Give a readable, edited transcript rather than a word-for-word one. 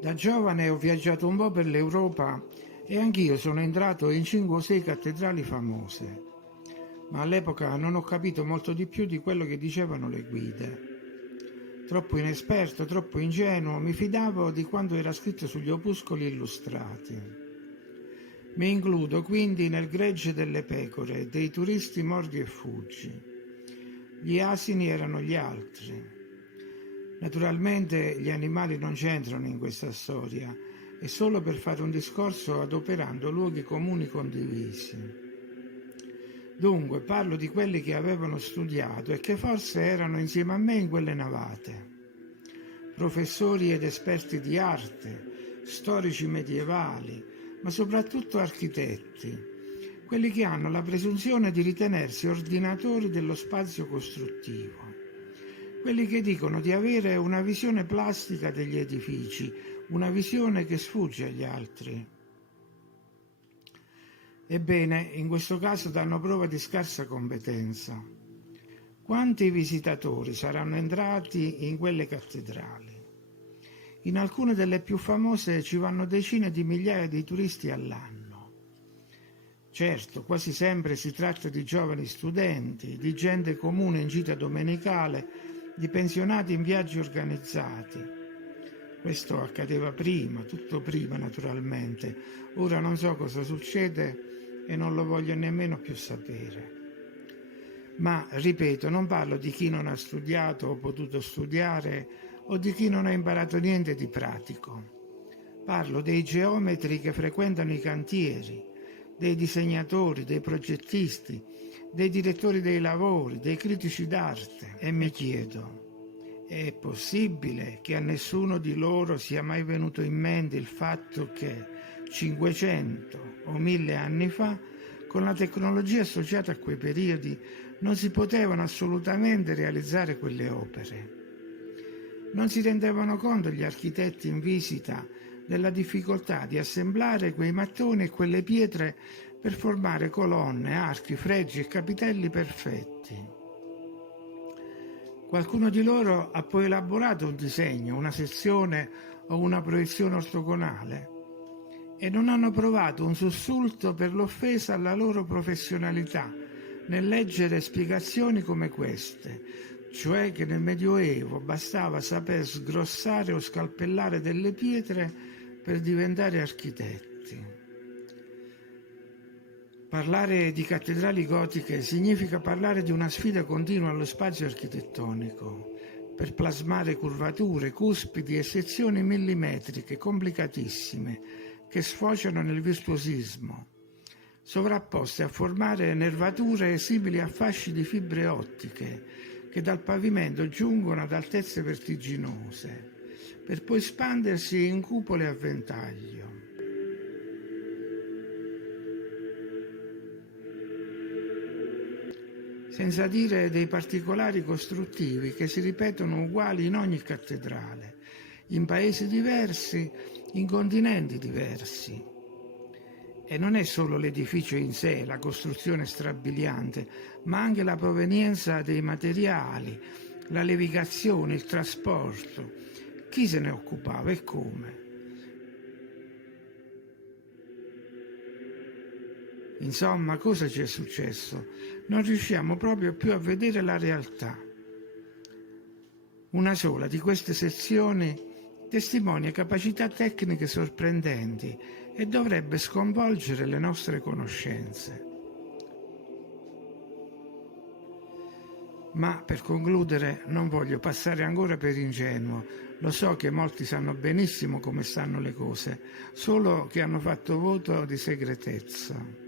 Da giovane ho viaggiato un po' per l'Europa e anch'io sono entrato in 5 o 6 cattedrali famose, ma all'epoca non ho capito molto di più di quello che dicevano le guide. Troppo inesperto, troppo ingenuo, mi fidavo di quanto era scritto sugli opuscoli illustrati. Mi includo quindi nel gregge delle pecore, dei turisti mordi e fuggi. Gli asini erano gli altri. Naturalmente gli animali non c'entrano in questa storia, è solo per fare un discorso adoperando luoghi comuni condivisi. Dunque parlo di quelli che avevano studiato e che forse erano insieme a me in quelle navate. Professori ed esperti di arte, storici medievali, ma soprattutto architetti, quelli che hanno la presunzione di ritenersi ordinatori dello spazio costruttivo, quelli che dicono di avere una visione plastica degli edifici, una visione che sfugge agli altri. Ebbene, in questo caso danno prova di scarsa competenza. Quanti visitatori saranno entrati in quelle cattedrali? In alcune delle più famose ci vanno decine di migliaia di turisti all'anno. Certo, quasi sempre si tratta di giovani studenti, di gente comune in gita domenicale, di pensionati in viaggi organizzati. Questo accadeva prima, tutto prima naturalmente. Ora non so cosa succede e non lo voglio nemmeno più sapere. Ma, ripeto, non parlo di chi non ha studiato o potuto studiare o di chi non ha imparato niente di pratico. Parlo dei geometri che frequentano i cantieri, dei disegnatori, dei progettisti, dei direttori dei lavori, dei critici d'arte. E mi chiedo, è possibile che a nessuno di loro sia mai venuto in mente il fatto che 500 o 1000 anni fa, con la tecnologia associata a quei periodi, non si potevano assolutamente realizzare quelle opere? Non si rendevano conto gli architetti in visita della difficoltà di assemblare quei mattoni e quelle pietre per formare colonne, archi, fregi e capitelli perfetti. Qualcuno di loro ha poi elaborato un disegno, una sezione o una proiezione ortogonale e non hanno provato un sussulto per l'offesa alla loro professionalità nel leggere spiegazioni come queste, cioè che nel Medioevo bastava saper sgrossare o scalpellare delle pietre per diventare architetti. Parlare di cattedrali gotiche significa parlare di una sfida continua allo spazio architettonico, per plasmare curvature, cuspidi e sezioni millimetriche complicatissime che sfociano nel virtuosismo, sovrapposte a formare nervature simili a fasci di fibre ottiche che dal pavimento giungono ad altezze vertiginose, per poi espandersi in cupole a ventaglio. Senza dire dei particolari costruttivi che si ripetono uguali in ogni cattedrale, in paesi diversi, in continenti diversi. E non è solo l'edificio in sé, la costruzione strabiliante, ma anche la provenienza dei materiali, la levigazione, il trasporto. Chi se ne occupava e come? Insomma, cosa ci è successo? Non riusciamo proprio più a vedere la realtà. Una sola di queste sezioni testimonia capacità tecniche sorprendenti e dovrebbe sconvolgere le nostre conoscenze. Ma per concludere non voglio passare ancora per ingenuo, lo so che molti sanno benissimo come stanno le cose, solo che hanno fatto voto di segretezza.